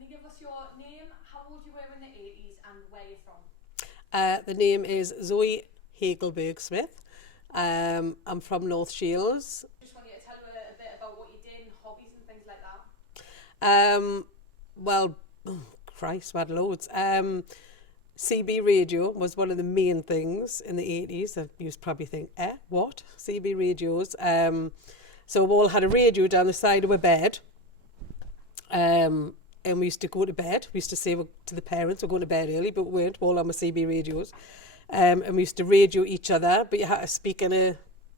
Can you give us your name, how old you were in the 80s, and where you're from? The name is Zoe Hagelberg Smith. I'm from North Shields. Just want you to tell me a bit about what you did and hobbies and things like that. Well, Christ, we had loads. CB radio was one of the main things in the 80s. You probably think, what? CB radios. So we all had a radio down the side of a bed. And we used to go to bed. We used to say to the parents, we're going to bed early, but we weren't. We're all on my CB radios. And we used to radio each other, but you had to speak in a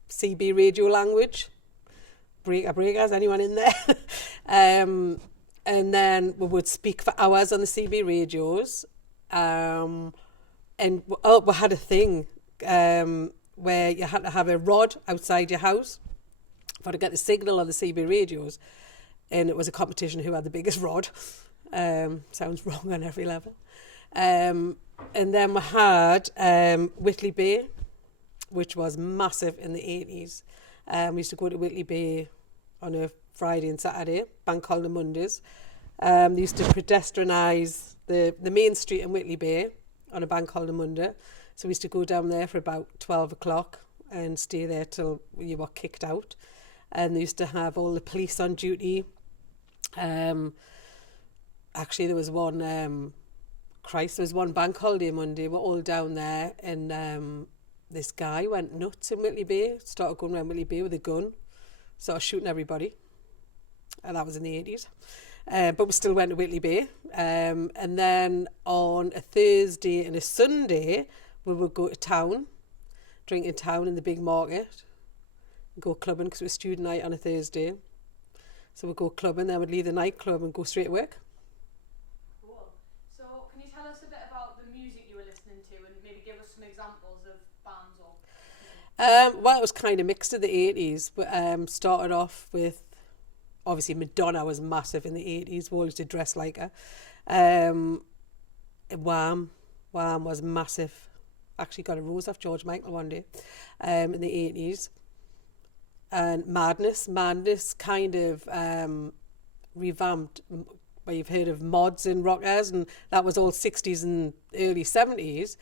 CB radio language. Breakers, anyone in there? And then we would speak for hours on the CB radios. And we had a thing where you had to have a rod outside your house for to get the signal on the CB radios. And it was a competition who had the biggest rod. Sounds wrong on every level. And then we had Whitley Bay, which was massive in the 80s. We used to go to Whitley Bay on a Friday and Saturday, bank holiday Mondays. They used to pedestrianise the main street in Whitley Bay on a bank holiday Monday. So we used to go down there for about 12 o'clock and stay there till you were kicked out. And they used to have all the police on duty. Actually, there was one, there was one bank holiday Monday. We're all down there, and this guy went nuts in Whitley Bay, started going around Whitley Bay with a gun, started shooting everybody. And that was in the 80s. But we still went to Whitley Bay. And then on a Thursday and a Sunday, we would go to town, drink in town in the big market, go clubbing because it was student night on a Thursday. So we'd go clubbing, then we'd leave the nightclub and go straight to work. Cool. So can you tell us a bit about the music you were listening to and maybe give us some examples of bands or... Well, it was kind of mixed in the 80s. But started off with, obviously Madonna was massive in the 80s. We all used to dress like her. Wham was massive. Actually got a rose off George Michael one day in the 80s. And Madness kind of revamped, where you've heard of mods and rockers, and that was all 60s and early 70s.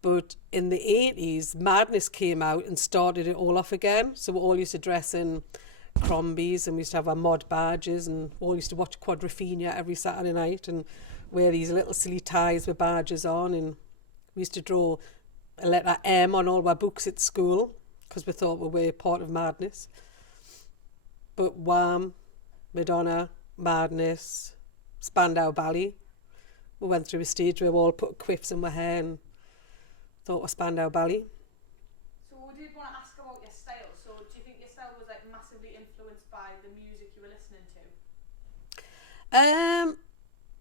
But in the 80s, Madness came out and started it all off again. So we all used to dress in Crombies, and we used to have our mod badges, and we all used to watch Quadrophenia every Saturday night and wear these little silly ties with badges on. And we used to draw a letter M on all our books at school, because we thought we were part of Madness. But Wham, Madonna, Madness, Spandau Ballet. We went through a stage where we all put quiffs in my hair and thought of Spandau Ballet. So we did want to ask about your style. So do you think your style was like massively influenced by the music you were listening to?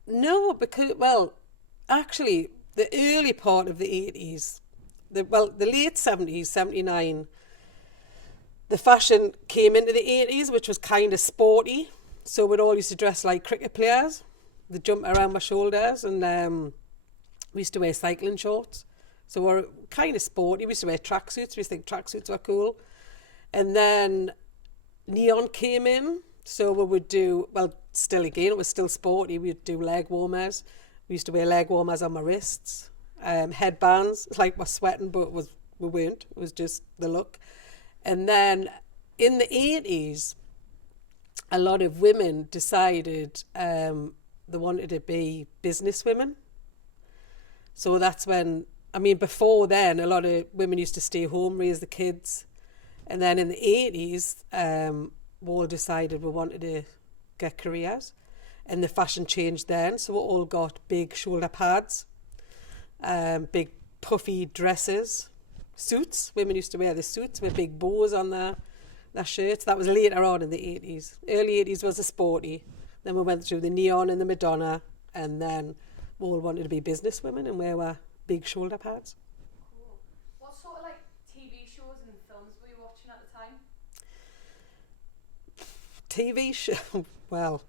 No, because, well, actually, the early part of the 80s, the late 70s, 79, the fashion came into the 80s, which was kind of sporty. So we'd all used to dress like cricket players. The jump around my shoulders, and we used to wear cycling shorts. So we're kind of sporty. We used to wear tracksuits. We used to think tracksuits were cool. And then neon came in. So we would do, well, still again, it was still sporty. We'd do leg warmers. We used to wear leg warmers on my wrists. Headbands, like we're sweating, but we weren't. It was just the look. And then in the 80s, a lot of women decided they wanted to be business women. So that's when, I mean, before then, a lot of women used to stay home, raise the kids. And then in the 80s, we all decided we wanted to get careers. And the fashion changed then. So we all got big shoulder pads, big puffy dresses, suits. Women used to wear the suits with big bows on their shirts. That was later on in the 80s. Early 80s was the sporty. Then we went through the neon and the Madonna, and then we all wanted to be business women and wear our big shoulder pads. Cool. What sort of like TV shows and films were you watching at the time? TV show, well,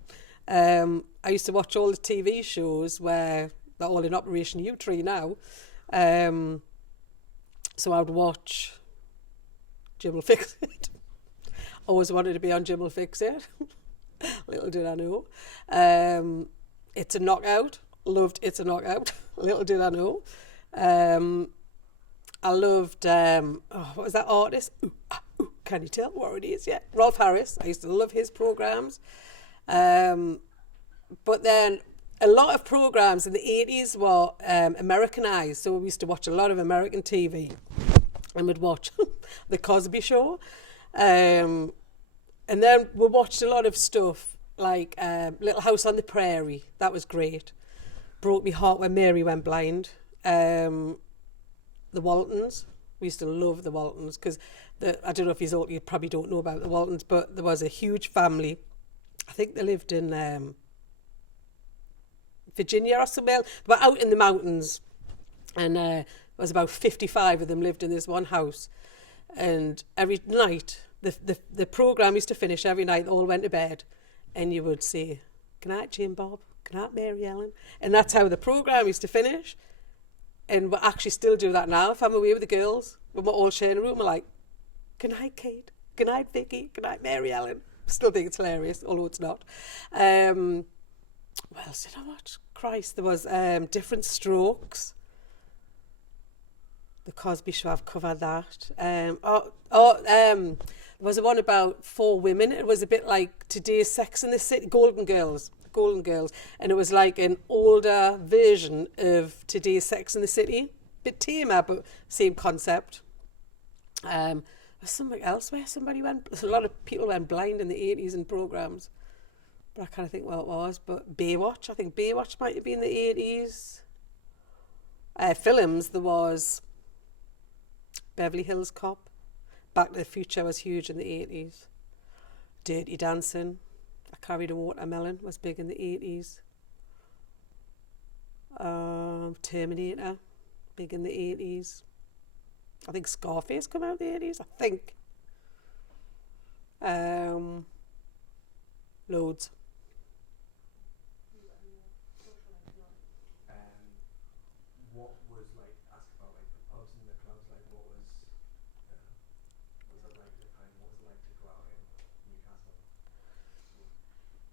I used to watch all the TV shows where they're all in Operation U-Tree now. So I would watch Jim Will Fix It. Always wanted to be on Jim Will Fix It. Little did I know. It's a Knockout. Loved It's a Knockout. Little did I know. I loved, what was that artist? Can you tell what it is? Yeah, Rolf Harris. I used to love his programmes. But then a lot of programmes in the 80s were Americanized. So we used to watch a lot of American TV. And we'd watch The Cosby Show. And then we watched a lot of stuff like Little House on the Prairie. That was great. Broke Me Heart When Mary Went Blind. The Waltons. We used to love the Waltons because I don't know if you probably don't know about the Waltons, but there was a huge family. I think they lived in Virginia or somewhere. They were out in the mountains, and there was about 55 of them lived in this one house. And every night, the programme used to finish every night. They all went to bed, and you would say, "Good night, Jim Bob. Good night, Mary Ellen." And that's how the programme used to finish. And we actually still do that now. If I'm away with the girls, when we're all sharing a room, we're like, "Good night, Kate. Good night, Vicky. Good night, Mary Ellen." Still think it's hilarious, although it's not. What else did I watch? Christ, there was Different Strokes. The Cosby Show, I've covered that. There was the one about 4 women. It was a bit like today's Sex in the City, Golden Girls. And it was like an older version of today's Sex in the City. Bit tamer, but same concept. There's something else where a lot of people went blind in the 80s in programmes. But I kind of think what it was. But Baywatch, I think Baywatch might have been the 80s. Films, there was Beverly Hills Cop. Back to the Future was huge in the 80s. Dirty Dancing. I Carried a Watermelon was big in the 80s. Terminator, big in the 80s. I think Scarface came out in the 80s, I think. Loads. What was like, ask about like the pubs and the clubs, like what was it like at the time, what was it like to go out in Newcastle?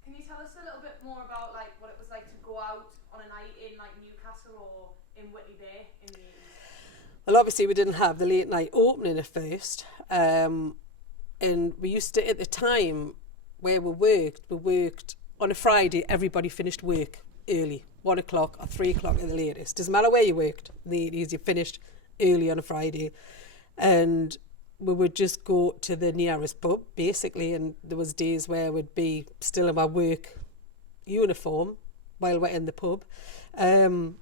Can you tell us a little bit more about like what it was like to go out on a night in like Newcastle or in Whitley Bay in the 80s? Well, obviously we didn't have the late night opening at first. And we used to, at the time where we worked on a Friday, everybody finished work early, 1 o'clock or 3 o'clock at the latest. Doesn't matter where you worked in the 80s, you finished early on a Friday. And we would just go to the nearest pub, basically, and there was days where we'd be still in our work uniform while we're in the pub. And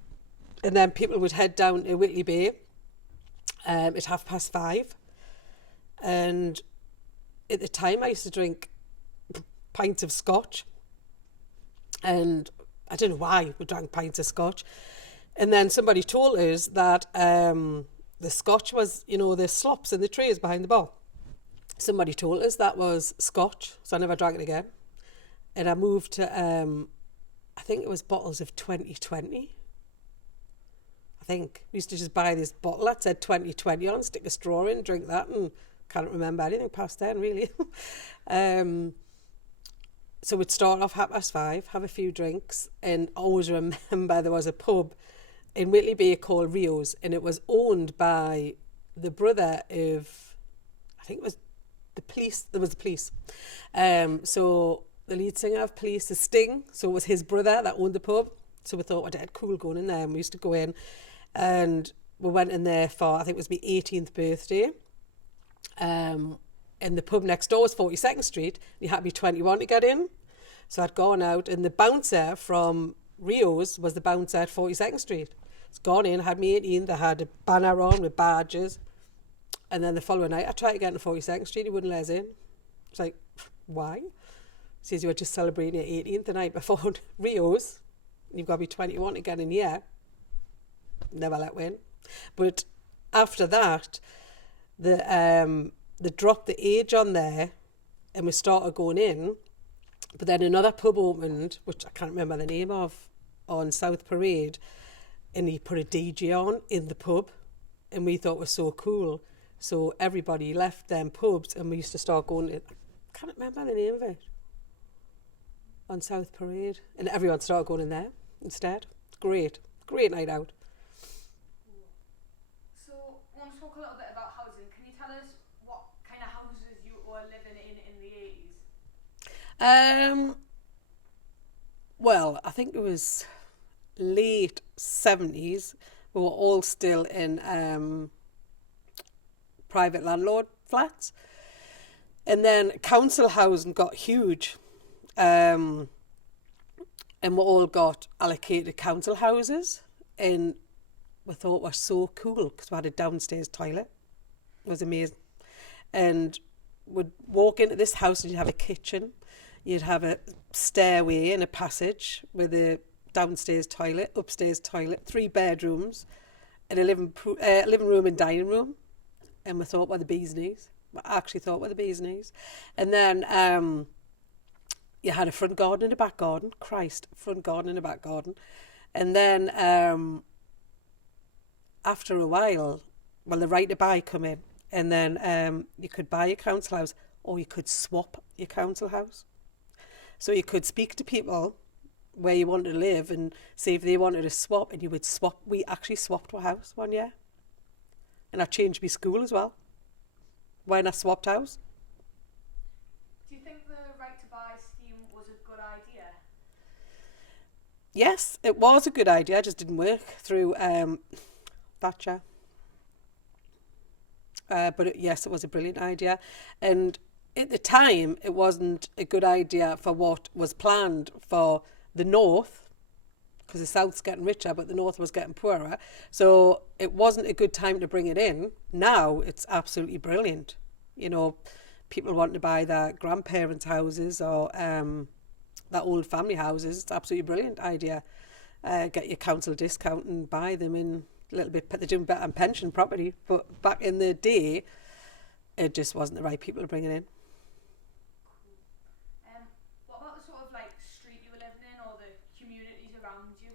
then people would head down to Whitley Bay at 5:30. And at the time I used to drink pints of scotch. And I don't know why we drank pints of scotch. And then somebody told us that the scotch was, the slops in the trays behind the bar. Somebody told us that was scotch, so I never drank it again. And I moved to, I think it was bottles of 2020. I think we used to just buy this bottle that said 2020 on, stick a straw in, drink that, and can't remember anything past then, really. So we'd start off 5:30, have a few drinks, and always remember there was a pub in Whitley Bay called Rio's, and it was owned by the brother of, I think it was the Police. There was the Police. So the lead singer of Police is Sting, so it was his brother that owned the pub. So we thought, we're dead cool going in there, and we used to go in, and we went in there for, I think it was my 18th birthday. And the pub next door was 42nd Street. You had to be 21 to get in. So I'd gone out, and the bouncer from Rio's was the bouncer at 42nd Street. It's gone in, had me 18, they had a banner on with badges. And then the following night, I tried to get into 42nd Street, he wouldn't let us in. It's like, why? He says, you were just celebrating your 18th the night before Rio's. You've got to be 21 to get in here. Never let win. But after that, they dropped the age on there, and we started going in. But then another pub opened, which I can't remember the name of, on South Parade, and he put a DJ on in the pub, and we thought it was so cool. So everybody left them pubs, and we used to start going to, I can't remember the name of it. on South Parade, and everyone started going in there instead. Great night out. So, I want to talk a little bit about housing. Can you tell us what kind of houses you were living in the 80s? Well, I think it was late 70s. We were all still in private landlord flats. And then council housing got huge. And we all got allocated council houses. And we thought were so cool because we had a downstairs toilet. It was amazing. And we'd walk into this house and you'd have a kitchen. You'd have a stairway and a passage with a downstairs toilet, upstairs toilet, 3 bedrooms, and a living room and dining room. And we thought, well, the bee's knees. We actually thought, well, the bee's knees. And then you had a front garden and a back garden. Christ, front garden and a back garden. And then after a while, well, the right to buy come in. And then you could buy a council house or you could swap your council house. So you could speak to people where you wanted to live and see if they wanted to swap, and you would swap. We actually swapped our house one year. And I changed my school as well when I swapped house. Do you think the right to buy scheme was a good idea? Yes, it was a good idea. It just didn't work through Thatcher. But yes, it was a brilliant idea. And at the time, it wasn't a good idea for what was planned for the north, because the south's getting richer, but the north was getting poorer. So it wasn't a good time to bring it in. Now it's absolutely brilliant. You know, people want to buy their grandparents' houses or their old family houses. It's absolutely brilliant idea. Get your council discount and buy them in a little bit. They're doing better on pension property, but back in the day, it just wasn't the right people to bring it in. What about the sort of like street you were living in or the communities around you?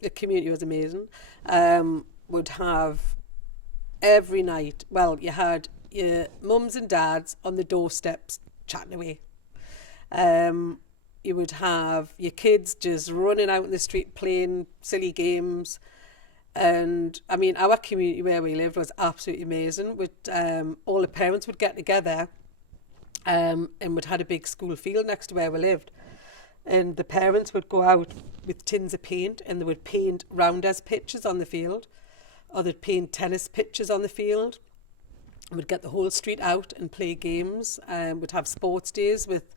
The community was amazing. Would have every night, well, you had your mums and dads on the doorsteps chatting away. You would have your kids just running out in the street playing silly games. And I mean, our community where we lived was absolutely amazing. With all the parents would get together and we'd had a big school field next to where we lived. And the parents would go out with tins of paint and they would paint rounders pitches on the field, or they'd paint tennis pitches on the field. We'd get the whole street out and play games. We'd have sports days with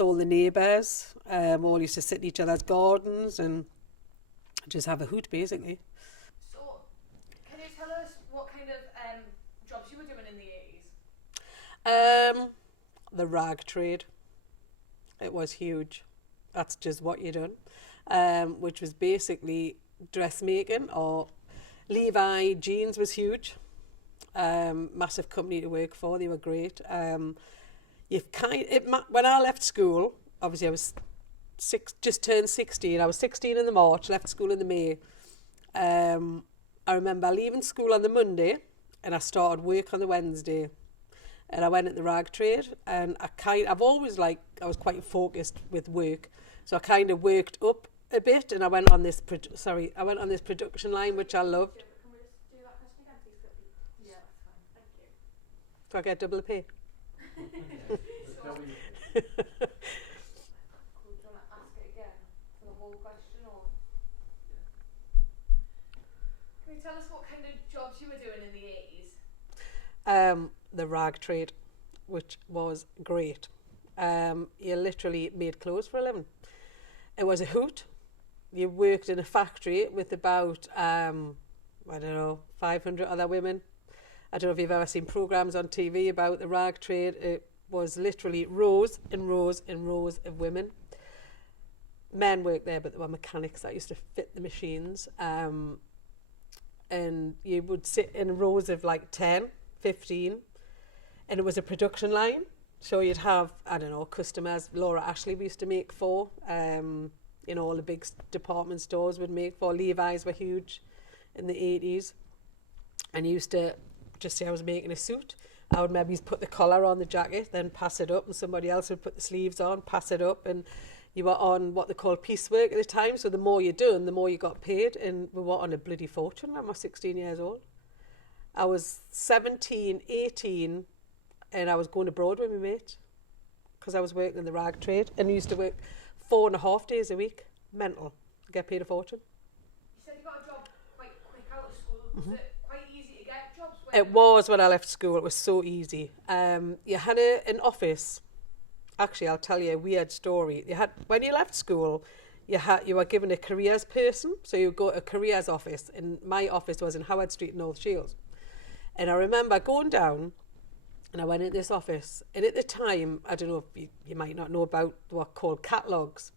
all the neighbours. All used to sit in each other's gardens and just have a hoot, basically. So, can you tell us what kind of jobs you were doing in the 80s? The rag trade. It was huge. That's just what you done. Which was basically dressmaking, or Levi jeans was huge. Massive company to work for. They were great. When I left school, obviously I was just turned 16. I was 16 in the March, left school in the May. I remember leaving school on the Monday and I started work on the Wednesday. And I went at the rag trade, and I was quite focused with work. So I kind of worked up a bit, and I went on this production line, which I loved. Can we just do that question again, please, quickly? Yeah, that's fine. Thank you. Do I get double the pay? Cool. Do you want to ask it again for the whole question, or? Can you tell us what kind of jobs you were doing in the 80s? The rag trade, which was great. You literally made clothes for a living. It was a hoot. You worked in a factory with about 500 other women. I don't know if you've ever seen programs on TV about the rag trade. It was literally rows and rows and rows of women. Men worked there, but there were mechanics that used to fit the machines. And you would sit in rows of like 10, 15, and it was a production line. So you'd have, customers. Laura Ashley we used to make for. All the big department stores would make for. Levi's were huge in the 80s. And you used to just say I was making a suit. I would maybe put the collar on the jacket, then pass it up, and somebody else would put the sleeves on, pass it up, and you were on what they call piecework at the time. So the more you done, the more you got paid. And we were on a bloody fortune when I was 16 years old. I was 17, 18, and I was going abroad with my mate because I was working in the rag trade, and I used to work 4.5 days a week. Mental. Get paid a fortune. You said you got a job quite quick out of school. Was it quite easy to get jobs? It was when I left school. It was so easy. You had an office. Actually, I'll tell you a weird story. You had when you left school, you were given a careers person. So you go to a careers office, and my office was in Howard Street, North Shields. And I remember going down, and I went into this office. And at the time, I don't know if you might not know about what called catalogues.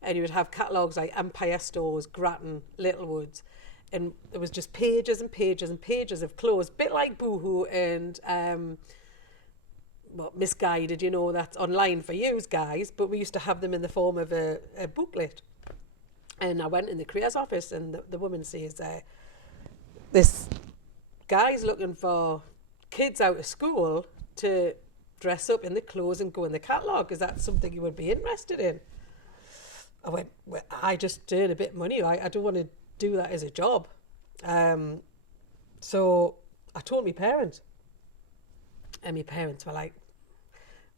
And you would have catalogues like Empire Stores, Grattan, Littlewoods. And there was just pages and pages and pages of clothes, a bit like Boohoo and Misguided, you know, that's online for you guys, but we used to have them in the form of a booklet. And I went in the careers office, and the woman says, this guy's looking for kids out of school to dress up in the clothes and go in the catalogue. Is that something you would be interested in? I went, well, I just earn a bit of money. I don't want to do that as a job. So I told my parents, and my parents were like,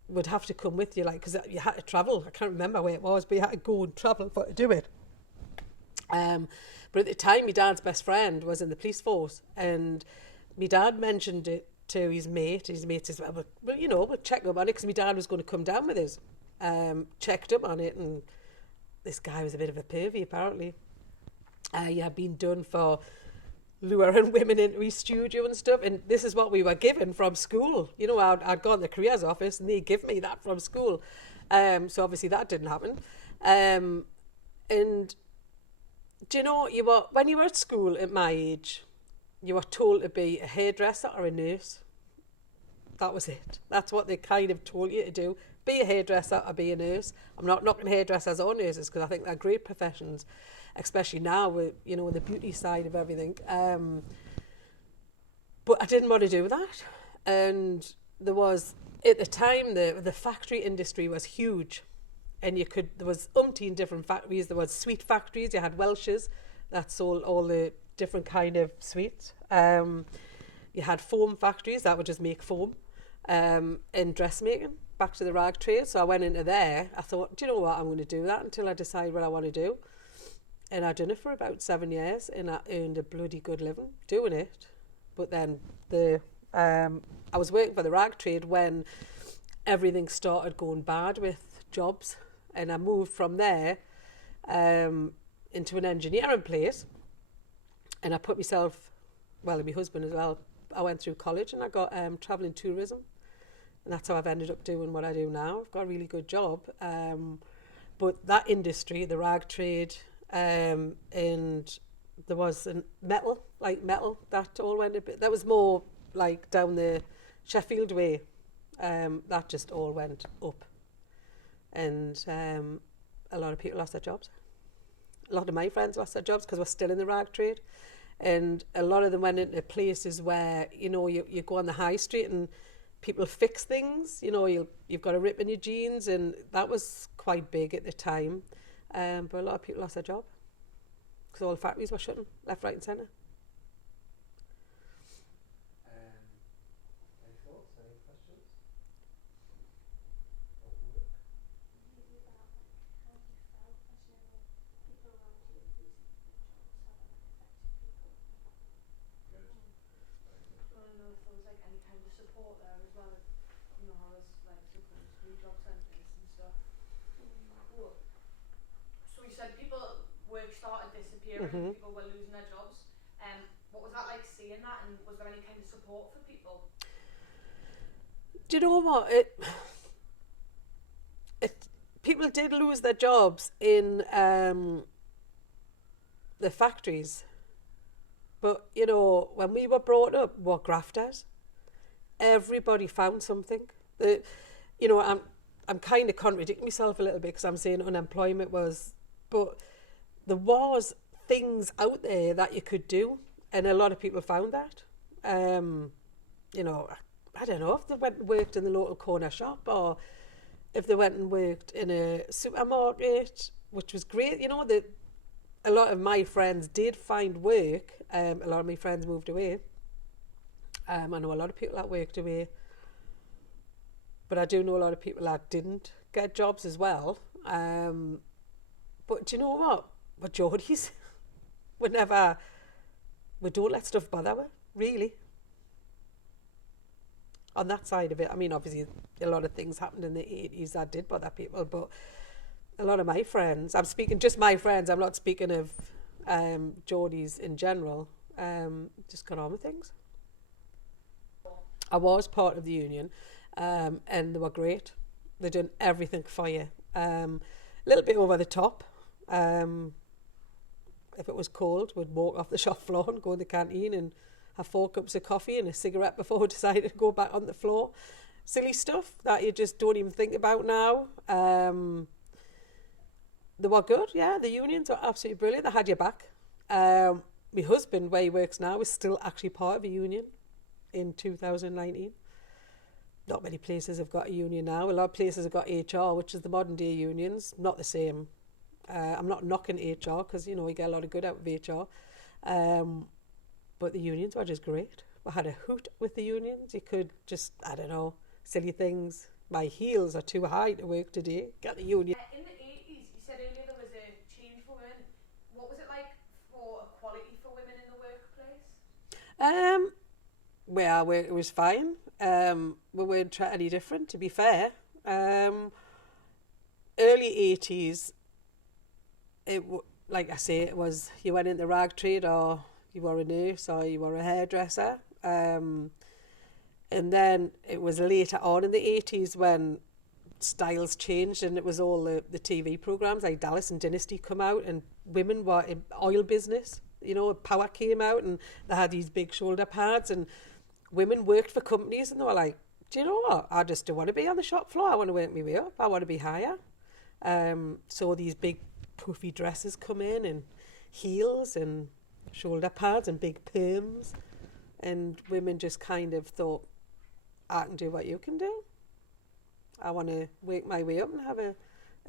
would have to come with you, like, because you had to travel. I can't remember where it was, but you had to go and travel to do it. But at the time, my dad's best friend was in the police force, and my dad mentioned it to his mate. His mate says, well, you know, we'll check up on it, because my dad was going to come down with us. Checked up on it, and this guy was a bit of a pervy, apparently. He had been done for luring women into his studio and stuff, and this is what we were given from school. You know, I'd gone to the careers office, and they give me that from school. So obviously that didn't happen. And do you know, when you were at school at my age, you were told to be a hairdresser or a nurse. That was it. That's what they kind of told you to do. Be a hairdresser or be a nurse. I'm not knocking hairdressers or nurses, because I think they're great professions, especially now with, you know, the beauty side of everything. But I didn't want to do that. And there was, at the time, the factory industry was huge. And there was umpteen different factories. There was sweet factories. You had Welsh's that sold all the different kind of sweets. You had foam factories that would just make foam, and dressmaking, back to the rag trade. So I went into there. I thought, do you know what, I'm going to do that until I decide what I want to do. And I done it for about 7 years, and I earned a bloody good living doing it. But then I was working for the rag trade when everything started going bad with jobs, and I moved from there into an engineering place, and I put myself, well, and my husband as well, I went through college, and I got travelling tourism, and that's how I've ended up doing what I do now. I've got a really good job, but that industry, the rag trade, and there was metal, that all went a bit, that was more like down the Sheffield way, that just all went up, and a lot of people lost their jobs. A lot of my friends lost their jobs because we're still in the rag trade, and a lot of them went into places where, you know, you go on the high street and people fix things, you know, you've got a rip in your jeans, and that was quite big at the time. But a lot of people lost their job because all the factories were shutting left, right and centre. Any thoughts, any questions? Support there as well, as you know how there's like free job centres and stuff. Well, so you said work started disappearing, people were losing their jobs. What was that like seeing that, and was there any kind of support for people? Do you know what? People did lose their jobs in the factories, but you know, when we were brought up, we're grafters. Everybody found something. You know, I'm kind of contradicting myself a little bit because I'm saying unemployment was, but there was things out there that you could do, and a lot of people found that. You know, I don't know if they went and worked in the local corner shop, or if they went and worked in a supermarket, which was great. You know, a lot of my friends did find work. A lot of my friends moved away. I know a lot of people that worked away, but I do know a lot of people that didn't get jobs as well. But do you know what? We're Geordies. We don't let stuff bother us, really. On that side of it, I mean, obviously, a lot of things happened in the 80s that did bother people, but a lot of my friends, I'm speaking just my friends, I'm not speaking of Geordies in general, just got on with things. I was part of the union, and they were great. They done everything for you. A little bit over the top. If it was cold, we'd walk off the shop floor and go in the canteen and have 4 cups of coffee and a cigarette before we decided to go back on the floor. Silly stuff that you just don't even think about now. They were good, yeah. The unions were absolutely brilliant. They had your back. My husband, where he works now, is still actually part of a union in 2019. Not many places have got a union now. A lot of places have got HR, which is the modern day unions. Not the same. I'm not knocking HR because, you know, we get a lot of good out of HR. But the unions were just great. We had a hoot with the unions. You could just, I don't know, silly things. My heels are too high to work today. Get the union. In the 80s, you said earlier there was a change for women. What was it like for equality for women in the workplace? Well, it was fine. We weren't treated any different, to be fair. Early 80s, like I say, it was you went into the rag trade or you were a nurse or you were a hairdresser. And then it was later on in the 80s when styles changed and it was all the TV programmes like Dallas and Dynasty come out and women were in oil business. You know, Power came out and they had these big shoulder pads and women worked for companies and they were like, do you know what? I just don't want to be on the shop floor. I want to work my way up. I want to be higher. So these big puffy dresses come in and heels and shoulder pads and big perms. And women just kind of thought, I can do what you can do. I want to work my way up and have a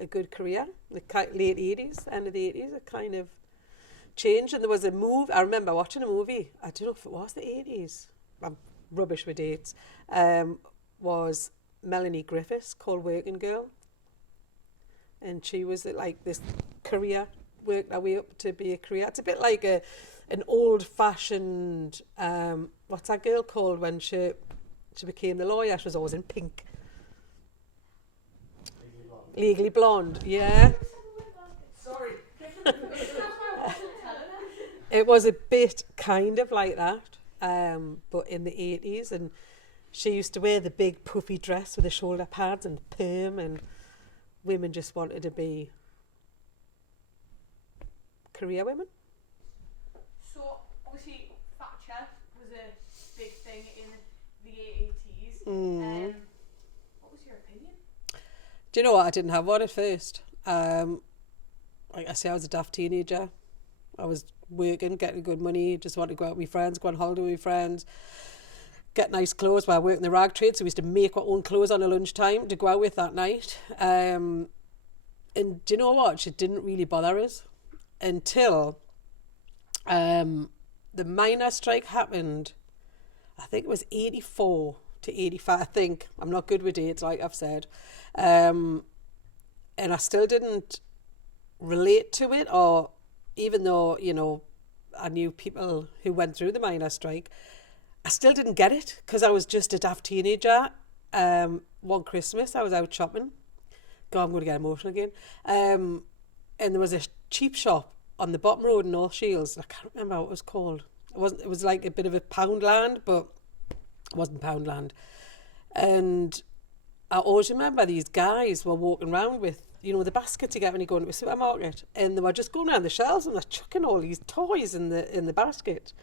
good career. The late 80s, end of the 80s, it kind of changed. And there was a move. I remember watching a movie. I don't know if it was the 80s. I'm rubbish with dates. Was Melanie Griffiths called Working Girl. And she was like this career, worked her way up to be a career. It's a bit like an old-fashioned, what's that girl called when she became the lawyer? She was always in pink. Legally Blonde, yeah. Sorry. It was a bit kind of like that, but in the 80s. And she used to wear the big puffy dress with the shoulder pads and perm, and women just wanted to be career women. So, obviously, Thatcher was a big thing in the 80s. What was your opinion? Do you know what? I didn't have one at first. Like I say, I was a daft teenager. I was working, getting good money, just wanted to go out with my friends, go on holiday with my friends, get nice clothes while I worked in the rag trade. So we used to make our own clothes on a lunchtime to go out with that night. And do you know what? It didn't really bother us until the miners' strike happened. I think it was 84 to 85, I think. I'm not good with dates, like I've said. And I still didn't relate to it, or even though, you know, I knew people who went through the miners' strike, I still didn't get it because I was just a daft teenager. One Christmas, I was out shopping. God, I'm going to get emotional again. And there was a cheap shop on the bottom road in North Shields. I can't remember what it was called. It was like a bit of a Poundland, but it wasn't Poundland. And I always remember these guys were walking around with, you know, the basket to get when you go into a supermarket, and they were just going around the shelves and they're chucking all these toys in the basket.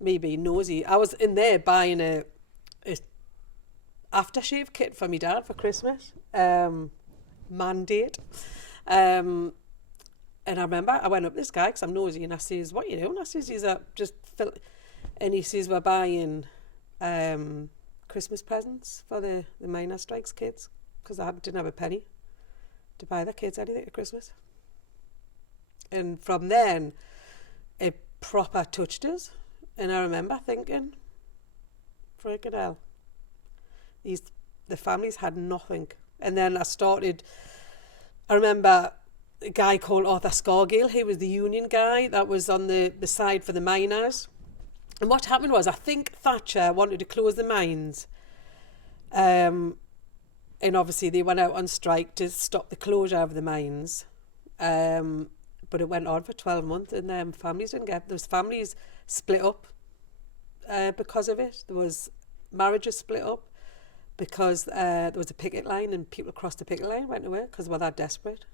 Maybe nosy. I was in there buying a aftershave kit for my dad for Christmas. Mandate. And I remember I went up to this guy because I'm nosy, and I says, "What are you doing?" I says, "He's just fill," and he says, "We're buying Christmas presents for the miners' strikes kids." because I didn't have a penny to buy the kids anything at Christmas. And from then, it proper touched us. And I remember thinking, freaking hell, the families had nothing. And then I remember a guy called Arthur Scargill. He was the union guy that was on the side for the miners. And what happened was, I think Thatcher wanted to close the mines. And obviously they went out on strike to stop the closure of the mines. But it went on for 12 months, and families didn't get... Those families split up because of it. There was marriages split up because there was a picket line, and people crossed the picket line, went to work because they were that desperate.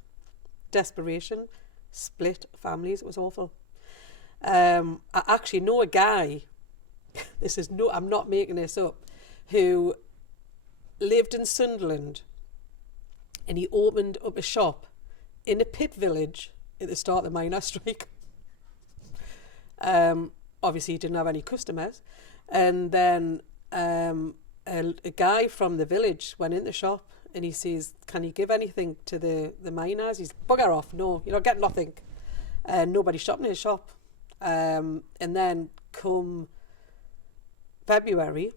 Desperation split families. It was awful. I actually know a guy, I'm not making this up, who lived in Sunderland, and he opened up a shop in a pit village at the start of the miner strike. Obviously he didn't have any customers, and then a guy from the village went in the shop and he says, can you give anything to the miners? He's, bugger off, no, you don't get nothing. And nobody shopped in his shop. And then come February,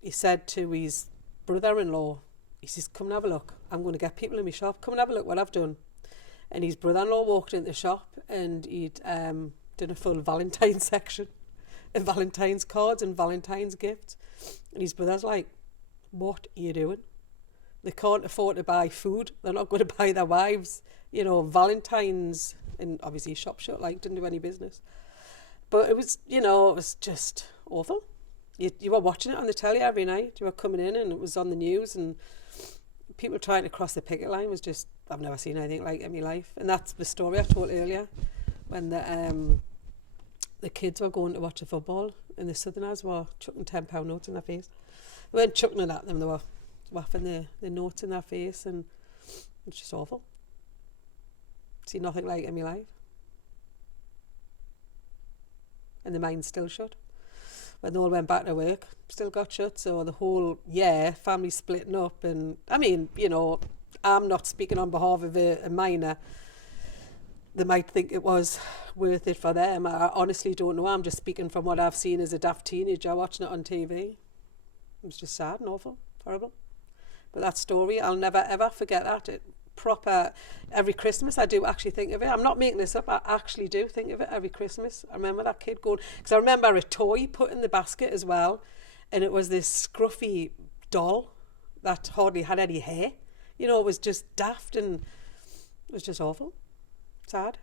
he said to his brother-in-law, he says, come and have a look, I'm going to get people in my shop, come and have a look what I've done. And his brother-in-law walked into the shop, and he'd done a full Valentine's section, and Valentine's cards and Valentine's gifts. And his brother's like, what are you doing? They can't afford to buy food. They're not going to buy their wives, Valentine's. And obviously his shop shut, didn't do any business. But it was, it was just awful. You were watching it on the telly every night. You were coming in and it was on the news, and people trying to cross the picket line was just, I've never seen anything like it in my life. And that's the story I told earlier, when the kids were going to watch the football and the Southerners were chucking £10 notes in their face. They weren't chucking it at them, they were whapping the notes in their face, and it's just awful. See nothing like it in my life. And the mine's still shut. When they all went back to work, still got shut. So the whole family splitting up, and I mean, I'm not speaking on behalf of a miner. They might think it was worth it for them. I honestly don't know. I'm just speaking from what I've seen as a daft teenager watching it on TV. It was just sad and awful, horrible. But that story, I'll never ever forget that. It proper, every Christmas I do actually think of it. I'm not making this up, I actually do think of it every Christmas. I remember that kid going, because I remember a toy put in the basket as well, and it was this scruffy doll that hardly had any hair. It was just daft, and it was just awful. Sad.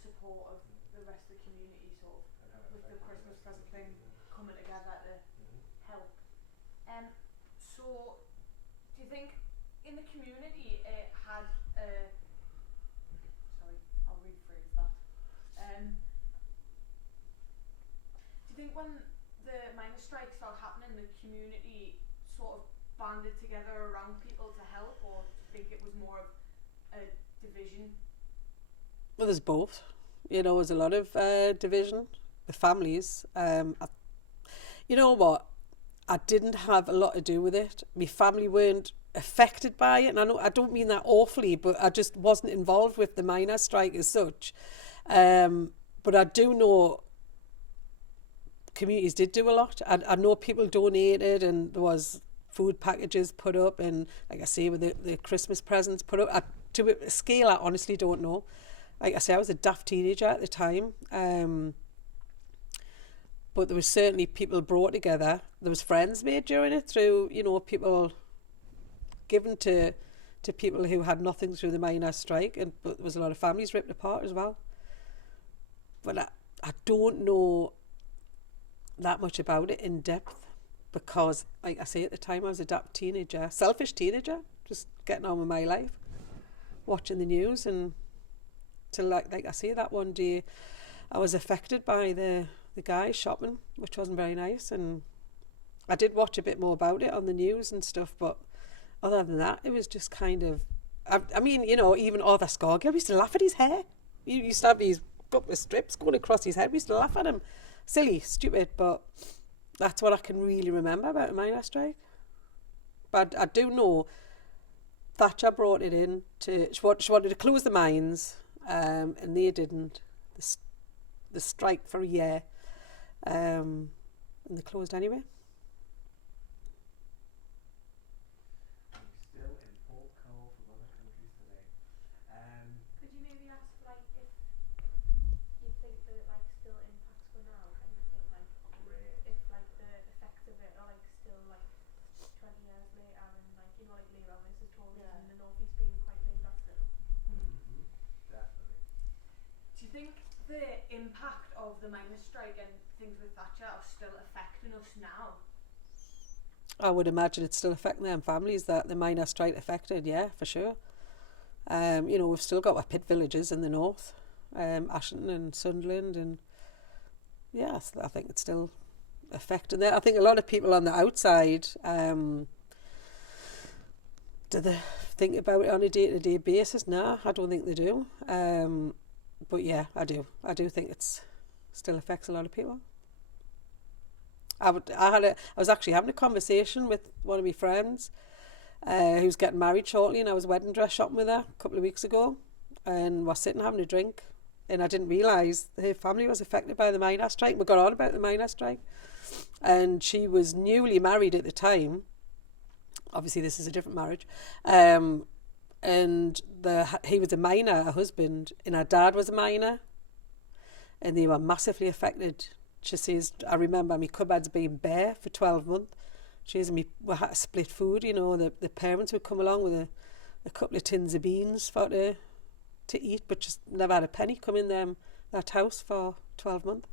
Support of the rest of the community, sort of, with the Christmas present thing coming together to help. So, do you think in the community it had sorry, I'll rephrase that. Do you think when the miners' strike started happening, the community sort of banded together around people to help, or do you think it was more of a division? Well, there's both. There's a lot of division. The families. You know what? I didn't have a lot to do with it. My family weren't affected by it, and I don't mean that awfully, but I just wasn't involved with the miners' strike as such. But I do know communities did do a lot. I know people donated, and there was food packages put up, and like I say, with the Christmas presents put up. To a scale I honestly don't know. Like I say, I was a daft teenager at the time, but there was certainly people brought together. There was friends made during it through, people giving to to people who had nothing through the miners' strike, but there was a lot of families ripped apart as well. But I don't know that much about it in depth because, like I say, at the time I was a teenager, selfish teenager, just getting on with my life, watching the news, and till like I say, that one day I was affected by the guy shopping, which wasn't very nice, and I did watch a bit more about it on the news and stuff, but other than that, it was just kind of, I mean, you know, even Arthur Scargill, we used to laugh at his hair. He used to have these couple of strips going across his head. We used to laugh at him. Silly, stupid, but that's what I can really remember about the miners' strike. But I do know Thatcher brought it in she wanted to close the mines, and they didn't. The strike for a year, and they closed anyway. Still in full call from other countries today. Could you maybe ask, like, if you think that it, like, still impacts for now, kind of thing, like, if, like, the effects of it are, like, still, like, 20 years later, and, like, you know, like, Labour versus Tories and the North East being quite Labour still. Definitely. Do you think the impact of the miners' strike and things with Thatcher are still affecting us now? I would imagine it's still affecting them families that the miners' strike affected, yeah, for sure. You know, we've still got our pit villages in the north, Ashton and Sunderland, and yes, I think it's still affecting them. I think a lot of people on the outside, do they think about it on a day-to-day basis? No, I don't think they do. But yeah, I do. I do think it's still affects a lot of people. I was actually having a conversation with one of my friends who's getting married shortly, and I was wedding dress shopping with her a couple of weeks ago, and we're sitting having a drink, and I didn't realise her family was affected by the miners' strike. We got on about the miners' strike, and she was newly married at the time. Obviously, this is a different marriage. And he was a miner, her husband, and her dad was a miner, and they were massively affected. She says, I remember my cupboards being bare for 12 months. She says, we had to split food, you know, the parents would come along with a couple of tins of beans to eat, but just never had a penny come in that house for 12 months.